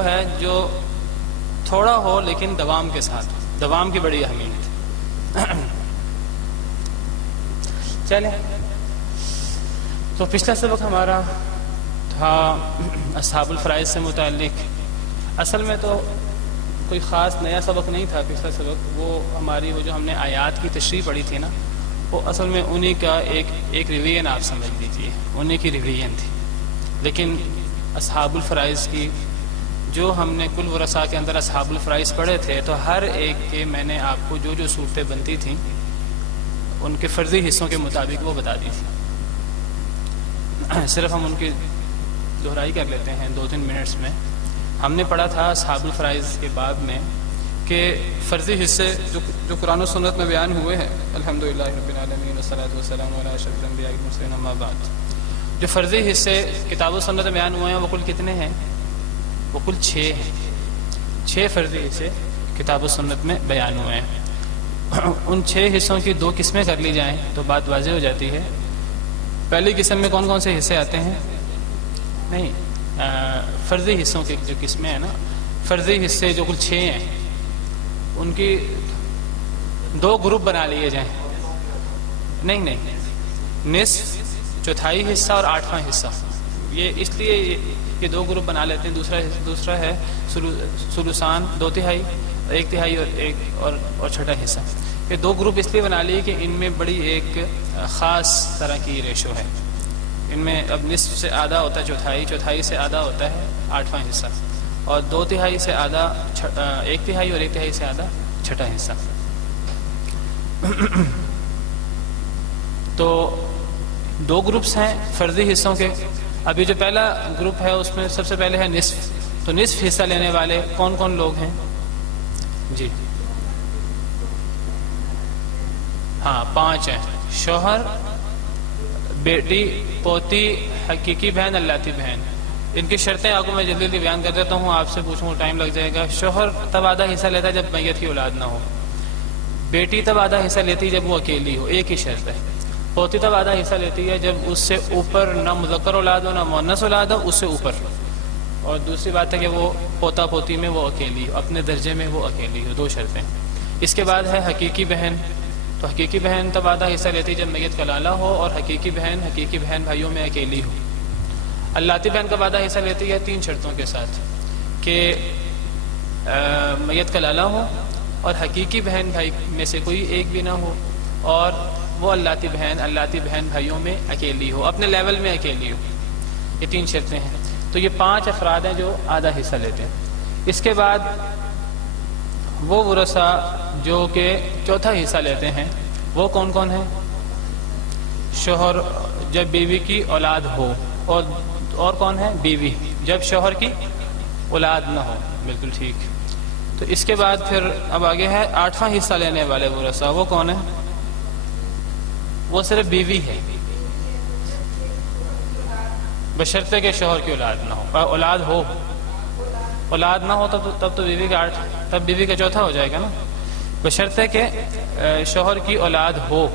وہ ہے جو تھوڑا ہو لیکن دوام کے ساتھ، دوام کی بڑی اہمیت۔ چلیں، تو پچھلا سبق ہمارا تھا اصحاب الفرائض سے متعلق۔ اصل میں تو کوئی خاص نیا سبق نہیں تھا پچھلا سبق، وہ ہماری وہ جو ہم نے آیات کی تشریح پڑھی تھی نا، وہ اصل میں انہی کا ایک ریویژن آپ سمجھ لیجیے، انہی کی ریویژن تھی۔ لیکن اصحاب الفرائض کی جو ہم نے کل ورثاء کے اندر اصحاب الفرائض پڑھے تھے، تو ہر ایک کے میں نے آپ کو جو صورتیں بنتی تھیں ان کے فرضی حصوں کے مطابق وہ بتا دی تھی۔ صرف ہم ان کی دہرائی کر لیتے ہیں 2-3 منٹس میں۔ ہم نے پڑھا تھا اصحاب الفرائض کے باب میں کہ فرضی حصے جو قرآن و سنت میں بیان ہوئے ہیں، الحمدللہ رب العالمین والصلاۃ والسلام علی اشرف الانبیاء والمرسلین اما بعد، جو فرضی حصے کتاب و سنت میں بیان ہوئے ہیں وہ کل کتنے ہیں؟ وہ کل 6 ہیں۔ 6 فرضی حصے کتاب و سنت میں بیان ہوئے ہیں۔ ان 6 حصوں کی 2 قسمیں کر لی جائیں تو بات واضح ہو جاتی ہے۔ پہلی قسم میں کون کون سے حصے آتے ہیں؟ نہیں، فرضی حصوں کی جو قسمیں ہیں نا، فرضی حصے جو کل 6 ہیں ان کی 2 گروپ بنا لیے جائیں۔ نہیں، نصف، چوتھائی حصہ اور 8واں حصہ، یہ اس لیے یہ 2 گروپ بنا لیتے ہیں۔ دوسرا ہے ثلثان، 2/3، 1/3 اور چھٹا حصہ۔ یہ 2 گروپ اس لیے بنا لیے کہ ان میں بڑی ایک خاص طرح کی ریشو ہے۔ ان میں اب نصف سے آدھا ہوتا ہے چوتھائی، چوتھائی سے آدھا ہوتا ہے 8واں حصہ، اور 2/3 سے آدھا 1/3 اور 1/3 سے آدھا چھٹا حصہ۔ تو 2 گروپس ہیں فرضی حصوں کے۔ ابھی جو پہلا گروپ ہے اس میں سب سے پہلے ہے نصف۔ تو نصف حصہ لینے والے کون کون لوگ ہیں؟ جی ہاں، 5 ہیں: شوہر، بیٹی، پوتی، حقیقی بہن، اللاتی بہن۔ ان کی شرطیں آپ کو میں جلدی بیان کر دیتا ہوں، آپ سے پوچھوں ٹائم لگ جائے گا۔ شوہر تب آدھا حصہ لیتا ہے جب میت کی اولاد نہ ہو۔ بیٹی تب آدھا حصہ لیتی ہے جب وہ اکیلی ہو، ایک ہی شرط ہے۔ پوتی تب آدھا حصہ لیتی ہے جب اس سے اوپر نہ مذکر اولاد ہو نہ مؤنث اولاد ہو، اس سے اوپر۔ اور دوسری بات ہے کہ وہ پوتا پوتی میں وہ اکیلی ہو، اپنے درجے میں وہ اکیلی ہو۔ 2 شرطیں۔ اس کے بعد ہے حقیقی بہن۔ تو حقیقی بہن تب آدھا حصہ لیتی ہے جب میت کا لالا ہو اور حقیقی بہن بھائیوں میں اکیلی ہو۔ اللاتی بہن کا آدھا حصہ لیتی ہے 3 شرطوں کے ساتھ، کہ میت کا لالا ہو اور حقیقی بہن بھائی میں سے کوئی ایک بھی نہ ہو، اور وہ اللاتی بہن بھائیوں میں اکیلی ہو، اپنے لیول میں اکیلی ہو۔ یہ 3 شرطیں ہیں۔ تو یہ 5 افراد ہیں جو آدھا حصہ لیتے ہیں۔ اس کے بعد وہ ورثاء جو کہ چوتھا حصہ لیتے ہیں وہ کون کون ہیں؟ شوہر جب بیوی کی اولاد ہو، اور کون ہے؟ بیوی جب شوہر کی اولاد نہ ہو۔ بالکل ٹھیک۔ تو اس کے بعد پھر اب آگے ہے 8واں حصہ لینے والے ورثاء، وہ کون ہیں؟ وہ صرف بیوی ہے، بشرطے کہ شوہر کی اولاد نہ ہو۔ اولاد نہ ہو تب تو بیوی کا چوتھا ہو جائے گا نا۔ بشرطے کہ شوہر کی اولاد ہو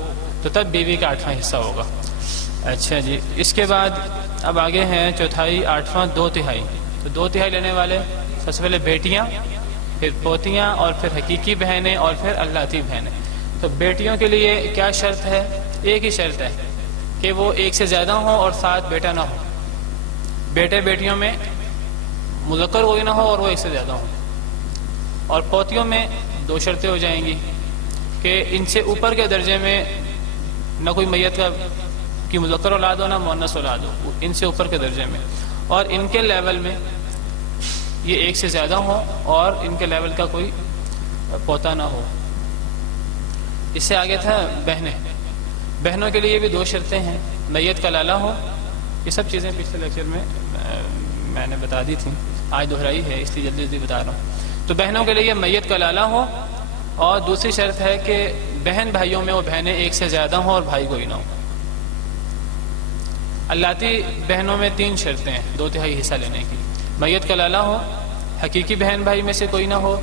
تو تب بیوی کا 8واں حصہ ہوگا۔ اچھا جی، اس کے بعد اب آگے ہیں چوتھائی، 8واں، 2/3۔ تو 2/3 لینے والے سب سے پہلے بیٹیاں، پھر پوتیاں، اور پھر حقیقی بہنیں، اور پھر اللاتی بہنیں۔ تو بیٹیوں کے لیے کیا شرط ہے؟ ایک ہی شرط ہے کہ وہ 1 سے زیادہ ہوں اور 7 بیٹا نہ ہو۔ بیٹے بیٹیوں میں مذکر کوئی نہ ہو اور وہ 1 سے زیادہ ہوں۔ اور پوتیوں میں 2 شرطیں ہو جائیں گی کہ ان سے اوپر کے درجے میں نہ کوئی میت کی مذکر اولاد ہو نہ مؤنث اولاد ہو، ان سے اوپر کے درجے میں، اور ان کے لیول میں یہ 1 سے زیادہ ہوں اور ان کے لیول کا کوئی پوتا نہ ہو۔ اس سے آگے تھا بہنوں کے لیے بھی 2 شرطیں ہیں: میت کا لالا ہو۔ یہ سب چیزیں پچھلے لیکچر میں نے بتا دی تھیں، آج دہرائی ہے اس لیے جلدی بتا رہا ہوں۔ تو بہنوں کے لیے میت کا لالا ہو، اور دوسری شرط ہے کہ بہن بھائیوں میں وہ بہنیں 1 سے زیادہ ہوں اور بھائی کوئی نہ ہو۔ اللاتی بہنوں میں 3 شرطیں ہیں 2/3 حصہ لینے کی: میت کا لالا ہو، حقیقی بہن بھائی میں سے کوئی نہ ہو،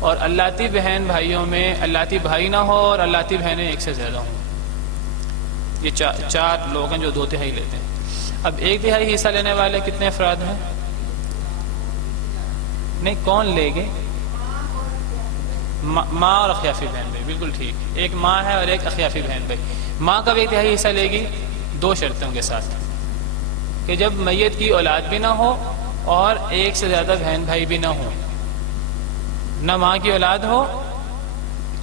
اور اللاتی بہن بھائیوں میں اللاتی بھائی نہ ہو اور اللاتی بہنیں 1 سے زیادہ ہوں۔ یہ 4 لوگ ہیں جو 2/3 لیتے ہیں۔ اب 1/3 حصہ لینے والے کتنے افراد ہیں؟ نہیں کون لے گے؟ ماں اور اخیافی بہن بھائی، بالکل ٹھیک. ایک ماں ہے اور ایک اخیافی بہن بھائی. ماں کا بھی ایک تہائی حصہ لے گی 2 شرطوں کے ساتھ، کہ جب میت کی اولاد بھی نہ ہو اور ایک سے زیادہ بہن بھائی بھی نہ ہو. نہ ماں کی اولاد ہو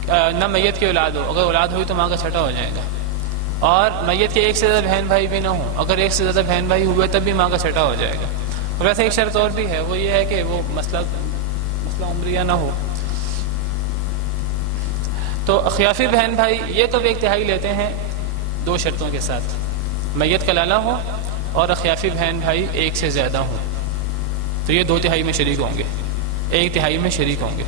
نہ میت کی اولاد ہو. اگر اولاد ہوئی تو ماں کا چھٹا ہو جائے گا. اور میت کے ایک سے زیادہ بہن بھائی بھی نہ ہو. اگر ایک سے زیادہ بہن بھائی ہوئے تب بھی ماں کا چھٹا ہو جائے گا. اور ویسے ایک شرط اور بھی ہے، وہ یہ ہے کہ وہ مسئلہ عمریہ نہ ہو. تو اخیافی بہن بھائی یہ کب ایک تہائی لیتے ہیں؟ 2 شرطوں کے ساتھ، میت کا لالا ہو اور اخیافی بہن بھائی ایک سے زیادہ ہوں، تو یہ 2 تہائی میں شریک ہوں گے، 1 تہائی میں شریک ہوں گے.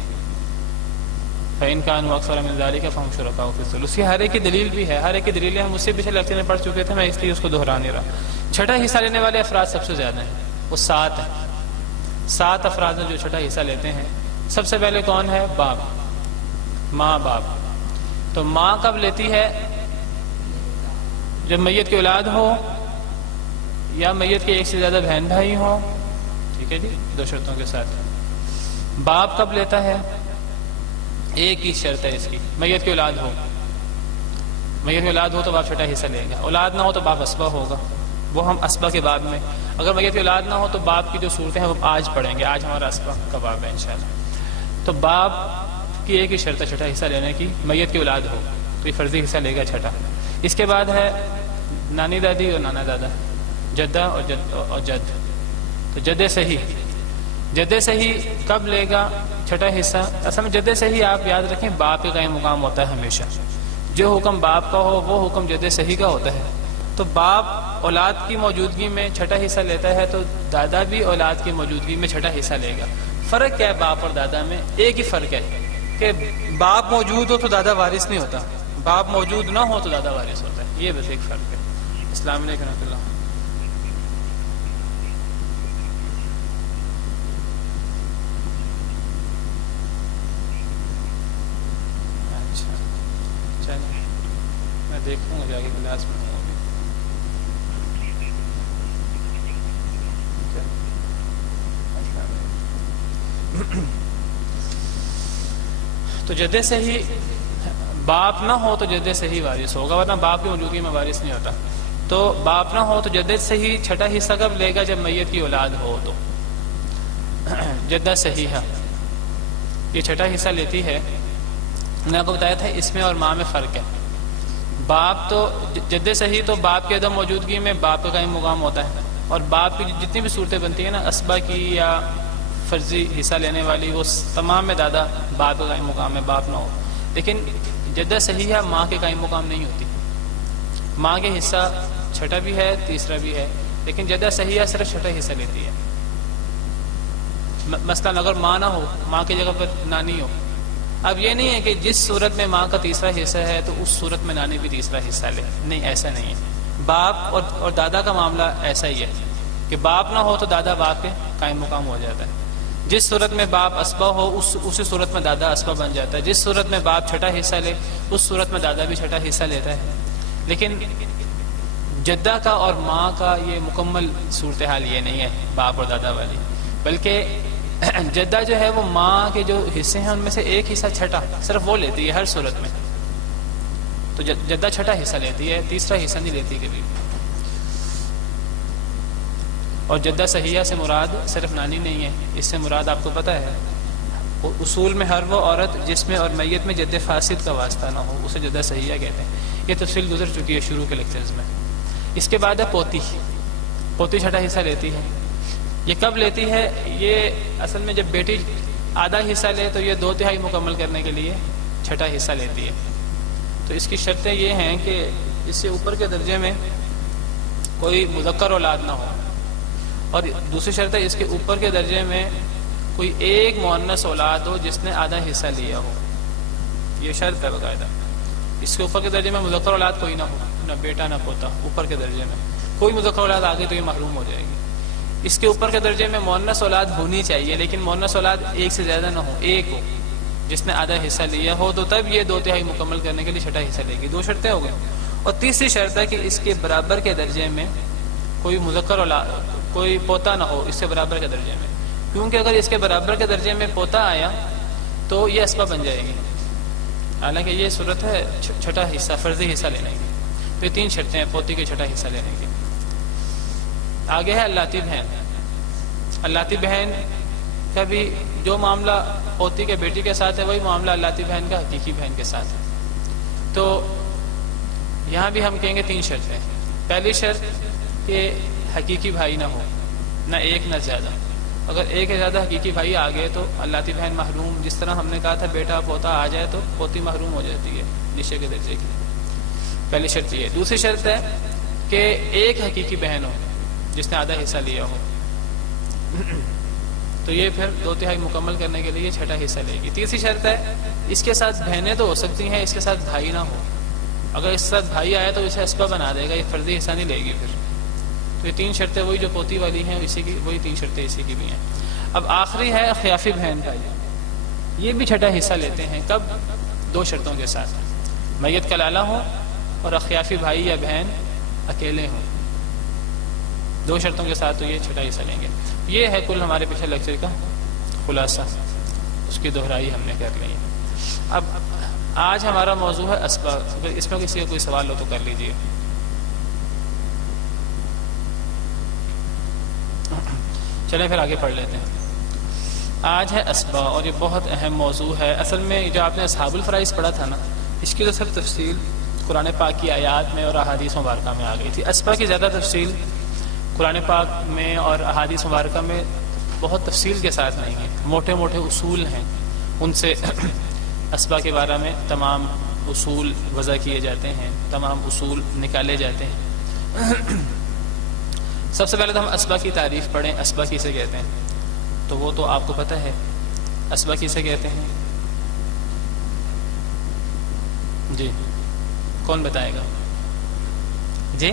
فَإِنْ كَانُوا أَكْثَرَ مِنْ ذَلِكَ فَهُمْ شُرَكَاءُ فِي الثُّلُثِ. ہر ایک کی دلیل بھی ہے، ہر ایک کی دلیلیں ہم اس سے پچھلے لیکچر میں پڑھ چکے تھے، میں اس لیے اس کو دہرا نہیں رہا. چھٹا حصہ لینے والے افراد سب سے زیادہ ہیں، وہ 7 ہیں. 7 افراد ہیں جو چھٹا حصہ لیتے ہیں. سب سے پہلے کون ہے؟ باپ، ماں باپ. تو ماں کب لیتی ہے؟ جب میت کی اولاد ہو یا میت کے ایک سے زیادہ بہن بھائی ہوں. ٹھیک ہے جی، 2 شرطوں کے ساتھ. باپ کب لیتا ہے؟ ایک ہی شرط ہے اس کی، میت کی اولاد ہو. میت کی اولاد ہو تو باپ چھٹا حصہ لے گا. اولاد نہ ہو تو باپ اسبہ ہوگا، وہ ہم اسبہ کے باب میں. اگر میت کی اولاد نہ ہو تو باپ کی جو صورتیں ہیں وہ آج پڑھیں گے، آج ہمارا اسبہ کا باب ہے انشاءاللہ. تو باپ کی ایک ہی شرط ہے چھٹا حصہ لینے کی، میت کی اولاد ہو تو یہ فرضی حصہ لے گا چھٹا. اس کے بعد ہے نانی دادی اور نانا دادا، جدہ اور جد. تو جد صحیح کب لے گا چھٹا حصہ؟ اصل میں جد صحیح آپ یاد رکھیں باپ کے قائم مقام ہوتا ہے ہمیشہ. جو حکم باپ کا ہو وہ حکم جد صحیح کا ہوتا ہے. تو باپ اولاد کی موجودگی میں چھٹا حصہ لیتا ہے تو دادا بھی اولاد کی موجودگی میں چھٹا حصہ لے گا. فرق کیا ہے باپ اور دادا میں؟ ایک ہی فرق ہے کہ باپ موجود ہو تو دادا وارث نہیں ہوتا، باپ موجود نہ ہو تو دادا وارث ہوتا ہے. یہ بس ایک فرق ہے. السلام علیکم ورحمۃ اللہ. اچھا چلیے میں دیکھوں گا آگے کلاس میں ہوں ابھی. تو جد سے ہی باپ نہ ہو تو جد سے ہی وارث ہوگا، ورنہ باپ کی موجودگی میں وارث نہیں ہوتا. تو باپ نہ ہو تو جد سے ہی چھٹا حصہ کب لے گا؟ جب میت کی اولاد ہو تو. جدہ صحیح ہے یہ چھٹا حصہ لیتی ہے. میں نے آپ کو بتایا تھا اس میں اور ماں میں فرق ہے. باپ تو جد صحیح تو باپ کی عدم موجودگی میں باپ کا قائم مقام ہوتا ہے، اور باپ کی جتنی بھی صورتیں بنتی ہیں نا اسبہ کی یا فرضی حصہ لینے والی، وہ تمام میں دادا باپ کا قائم مقام ہے، باپ نہ ہو. لیکن جدہ صحیح ہے ماں کے قائم مقام نہیں ہوتی. ماں کے حصہ چھٹا بھی ہے تیسرا بھی ہے، لیکن جدہ صحیح ہے صرف چھٹا حصہ لیتی ہے. مثلا اگر ماں نہ ہو، ماں کی جگہ پر نانی ہو. اب یہ نہیں ہے کہ جس صورت میں ماں کا تیسرا حصہ ہے تو اس صورت میں نانی بھی تیسرا حصہ لے، نہیں ایسا نہیں ہے. باپ اور دادا کا معاملہ ایسا ہی ہے کہ باپ نہ ہو تو دادا باپ کے قائم مقام ہو جاتا ہے. جس صورت میں باپ اسبہ ہو اسی صورت میں دادا اسبہ بن جاتا ہے. جس صورت میں باپ چھٹا حصہ لے اس صورت میں دادا بھی چھٹا حصہ لیتا ہے. لیکن جدہ کا اور ماں کا یہ مکمل صورتحال یہ نہیں ہے باپ اور دادا والی، بلکہ جدہ جو ہے وہ ماں کے جو حصے ہیں ان میں سے ایک حصہ چھٹا صرف وہ لیتی ہے ہر صورت میں. تو جدہ چھٹا حصہ لیتی ہے، تیسرا حصہ نہیں لیتی کبھی. اور جدہ صحیحہ سے مراد صرف نانی نہیں ہے، اس سے مراد آپ کو پتہ ہے اصول میں ہر وہ عورت جس میں اور میت میں جد فاسد کا واسطہ نہ ہو اسے جدہ صحیحہ کہتے ہیں. یہ تفصیل گزر چکی ہے شروع کے لیکچرز میں. اس کے بعد ہے پوتی چھٹا حصہ لیتی ہے. یہ کب لیتی ہے؟ یہ اصل میں جب بیٹی آدھا حصہ لے تو یہ 2/3 مکمل کرنے کے لیے چھٹا حصہ لیتی ہے. تو اس کی شرطیں یہ ہیں کہ اس سے اوپر کے درجے میں کوئی مذکر اولاد نہ ہو، اور دوسری شرط ہے اس کے اوپر کے درجے میں کوئی ایک مؤنث اولاد ہو جس نے آدھا حصہ لیا ہو. یہ شرط ہے باقاعدہ. اس کے اوپر کے درجے میں مذکر اولاد کوئی نہ ہو، نہ بیٹا نہ پوتا. اوپر کے درجے میں کوئی مذکر اولاد آ گئی تو یہ محروم ہو جائے گی. اس کے اوپر کے درجے میں مؤنث اولاد ہونی چاہیے، لیکن مؤنث اولاد ایک سے زیادہ نہ ہو، ایک ہو جس نے آدھا حصہ لیا ہو، تو تب یہ 2/3 مکمل کرنے کے لیے چھٹا حصہ لے گی. 2 شرطیں ہو گئی. اور تیسری شرط ہے کہ اس کے برابر کے درجے میں کوئی مذکر اولاد، کوئی پوتا نہ ہو اس سے برابر کے درجے میں. کیونکہ اگر اس کے برابر کے درجے میں پوتا آیا تو یہ اسبہ بن جائے گی، حالانکہ یہ صورت ہے چھٹا حصہ، فرضی حصہ لینے کی. تو یہ 3 شرطیں ہیں پوتی کے چھٹا حصہ لینے کی. آگے ہے اللاتی بہن. اللاتی بہن کا بھی جو معاملہ پوتی کے بیٹی کے ساتھ ہے وہی معاملہ اللاتی بہن کا حقیقی بہن کے ساتھ ہے. تو یہاں بھی ہم کہیں گے 3 شرطیں. پہلی شرط کہ حقیقی بھائی نہ ہو، نہ ایک نہ زیادہ. اگر ایک یا زیادہ حقیقی بھائی آ گئے تو اللاتی بہن محروم، جس طرح ہم نے کہا تھا بیٹا پوتا آ جائے تو پوتی محروم ہو جاتی ہے نشے کے درجے کی. پہلی شرط یہ. دوسری شرط ہے کہ ایک حقیقی بہن ہو جس نے آدھا حصہ لیا ہو، تو یہ پھر 2/3 مکمل کرنے کے لیے یہ چھٹا حصہ لے گی. تیسری شرط ہے اس کے ساتھ بہنیں تو ہو سکتی ہیں، اس کے ساتھ بھائی نہ ہو. اگر اس کے ساتھ بھائی آیا تو اسے اسبہ بنا دے گا، یہ فرضی حصہ نہیں لے گی پھر. تو یہ 3 شرطیں وہی جو پوتی والی ہیں اسی کی، وہی 3 شرطیں اسی کی بھی ہیں. اب آخری ہے خیافی بہن کا. یہ بھی چھٹا حصہ لیتے ہیں. کب؟ 2 شرطوں کے ساتھ. میت کا لالا ہو اور اخیافی بھائی یا بہن اکیلے ہوں. 2 شرطوں کے ساتھ تو یہ چھٹا حصہ لیں گے. یہ ہے کل ہمارے پچھلے لیکچر کا خلاصہ، اس کی دہرائی ہم نے کر لی. اب آج ہمارا موضوع ہے اسبہ. اس میں کسی کا کوئی سوال ہو تو کر لیجیے. چلیں پھر آگے پڑھ لیتے ہیں. آج ہے اسبہ اور یہ بہت اہم موضوع ہے. اصل میں جو آپ نے اصحاب الفرائض پڑھا تھا نا، اس کی تو سب تفصیل قرآن پاک کی آیات میں اور احادیث مبارکہ میں آ گئی تھی. اسبہ کی زیادہ تفصیل قرآن پاک میں اور احادیث مبارکہ میں بہت تفصیل کے ساتھ نہیں ہے. موٹے موٹے اصول ہیں، ان سے اسبہ کے بارے میں تمام اصول وضع کیے جاتے ہیں، تمام اصول نکالے جاتے ہیں. سب سے پہلے تو ہم اسبہ کی تعریف پڑھیں. اسبہ کسے کہتے ہیں؟ تو وہ تو آپ کو پتہ ہے. اسبہ کسے کہتے ہیں؟ جی کون بتائے گا؟ جی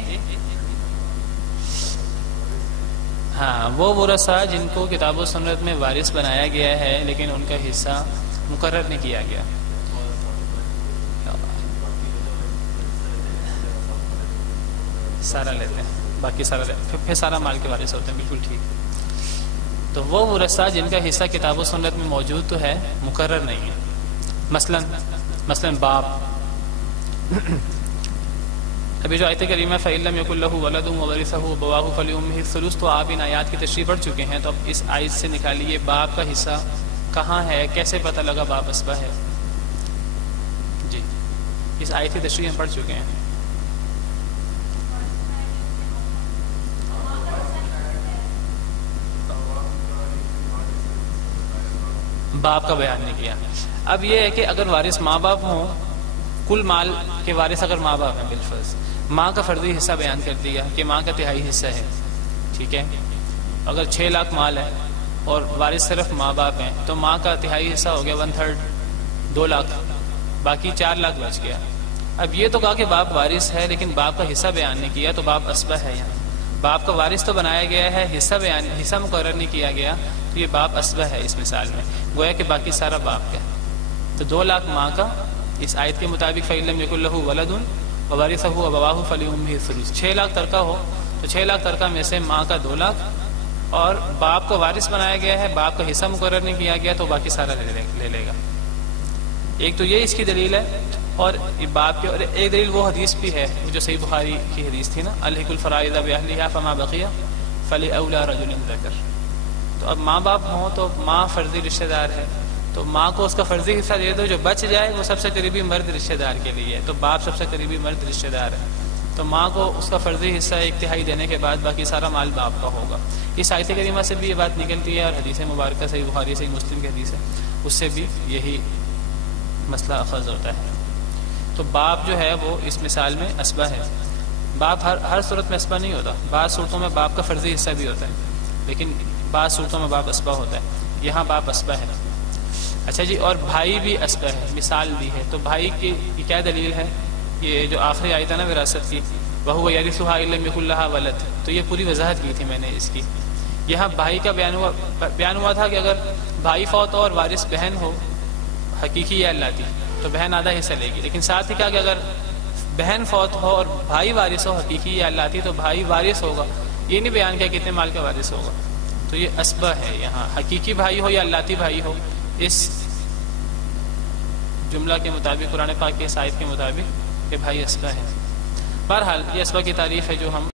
ہاں، وہ ورثہ جن کو کتاب و سنت میں وارث بنایا گیا ہے لیکن ان کا حصہ مقرر نہیں کیا گیا. سارا لیتے ہیں، باقی سارا لیتے ہیں، پھر سارا مال کے وارث ہوتے ہیں. بالکل ٹھیک. تو وہ ورثہ جن کا حصہ کتاب و سنت میں موجود تو ہے، مقرر نہیں ہے. مثلا باپ. ابھی جو آیت کریمہ فَإِن لَّمْ يَكُن لَّهُ وَلَدٌ وَوَرِثَهُ أَبَوَاهُ فَلِأُمِّهِ الثُّلُثُ، تو آپ ان آیات کی تشریح پڑھ چکے ہیں. تو اب اس آیت سے نکالیے باپ کا حصہ کہاں ہے، کیسے پتہ لگا باپ اسبہ ہے. جی اس آیت کی تشریح ہم پڑھ چکے ہیں. باپ کا بیان نہیں کیا. اب یہ ہے کہ اگر وارث ماں باپ ہوں، کل مال کے وارث اگر ماں باپ ہیں بالفرض، ماں کا فرضی حصہ بیان کر دیا کہ ماں کا 1/3 حصہ ہے. ٹھیک ہے. اگر 6 لاکھ مال ہے اور وارث صرف ماں باپ ہیں تو ماں کا 1/3 حصہ ہو گیا 1/3، 2 لاکھ، باقی 4 لاکھ بچ گیا. اب یہ تو کہا کہ باپ وارث ہے لیکن باپ کا حصہ بیان نہیں کیا، تو باپ اسبہ ہے. یہاں باپ کا وارث تو بنایا گیا ہے، حصہ مقرر نہیں کیا گیا، تو یہ باپ اسبہ ہے. اس مثال میں گویا کہ باقی سارا باپ کا. تو 2 لاکھ ماں کا اس آیت کے مطابق فَإِن لَّمْ يَكُن لَّهُ وَلَدٌ وَوَرِثَهُ أَبَوَاهُ فَلِأُمِّهِ الثُّلُثُ. 6 لاکھ ترکہ ہو تو 6 لاکھ ترکہ میں سے ماں کا 2 لاکھ اور باپ کو وارث بنایا گیا ہے، باپ کا حصہ مقرر نہیں کیا گیا، تو باقی سارا لے لے گا. ایک تو یہ اس کی دلیل ہے. اور باپ کے اور ایک دلیل وہ حدیث بھی ہے جو صحیح بخاری کی حدیث تھی نا، الحق الفرائض بأهلها فما بقي فلأولى رجل ذكر. تو اب ماں باپ ہوں تو ماں فرضی رشتہ دار ہے، تو ماں کو اس کا فرضی حصہ دے دو، جو بچ جائے وہ سب سے قریبی مرد رشتہ دار کے لیے ہے. تو باپ سب سے قریبی مرد رشتہ دار ہے، تو ماں کو اس کا فرضی حصہ 1/3 دینے کے بعد باقی سارا مال باپ کا ہوگا. اس آیت کریمہ سے بھی یہ بات نکلتی ہے، اور حدیث مبارکہ صحیح بخاری صحیح مسلم کی حدیث ہے اس سے بھی یہی مسئلہ اخذ ہوتا ہے. تو باپ جو ہے وہ اس مثال میں اسبہ ہے. باپ ہر صورت میں اسبہ نہیں ہوتا. بعض صورتوں میں باپ کا فرضی حصہ بھی ہوتا ہے لیکن بعض صورتوں میں باپ اسبہ ہوتا ہے. یہاں باپ اسبہ ہے. اچھا جی، اور بھائی بھی اسبہ ہے، مثال بھی ہے. تو بھائی کی کیا دلیل ہے؟ یہ جو آخری آیت ہے نا وراثت کی، وَهُوَ يَرِثُهَا إِن لَّمْ يَكُن لَّهَا وَلَدٌ، تو یہ پوری وضاحت کی تھی میں نے اس کی. یہاں بھائی کا بیان ہوا تھا کہ اگر بھائی فوت ہو اور وارث بہن ہو، حقیقی یا اللاتی، تو بہن آدھا حصہ لے گی. لیکن ساتھ ہی کہا کہ اگر بہن فوت ہو اور بھائی وارث ہو، حقیقی یا اللاتی، تو بھائی وارث ہوگا. یہ نہیں بیان کیا کتنے مال کا وارث ہوگا. تو یہ اسبہ ہے یہاں، حقیقی بھائی ہو یا لاتی بھائی ہو، اس جملہ کے مطابق، قرآن پاک کے اس آیت کے مطابق یہ بھائی اسبہ ہے۔ بہرحال یہ اسبہ کی تعریف ہے جو ہم